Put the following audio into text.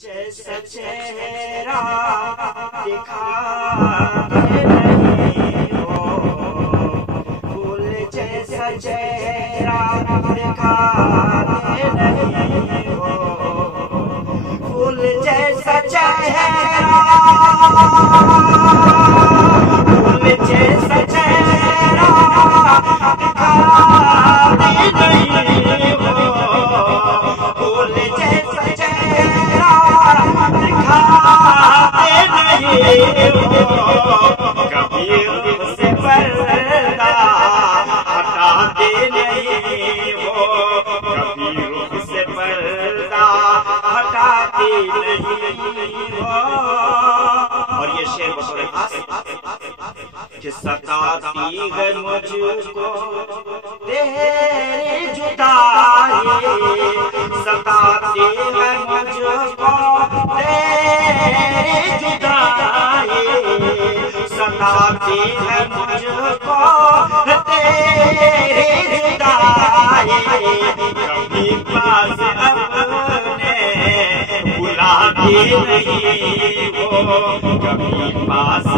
जैसा चेहरा दिखाते नहीं हो, फूल जैसा चेहरा दिखाते नहीं हो, फूल जैसा चेहरा, फूल जैसा चेहरा दिखाते नहीं हो, फूल जैसा चेहरा दिखाते नहीं हो, कभी उससे पर्दा हटाते नहीं हो, कभी उससे पर्दा हटाते नहीं हो। और ये शेर बतौर खास कि सताती है मुझको तेरी जुदाई, सताती है मुझको तेरी जुदाई, सताती है मुझको तेरी जुदाई, कभी पास अपने बुलाती नहीं हो, कभी पास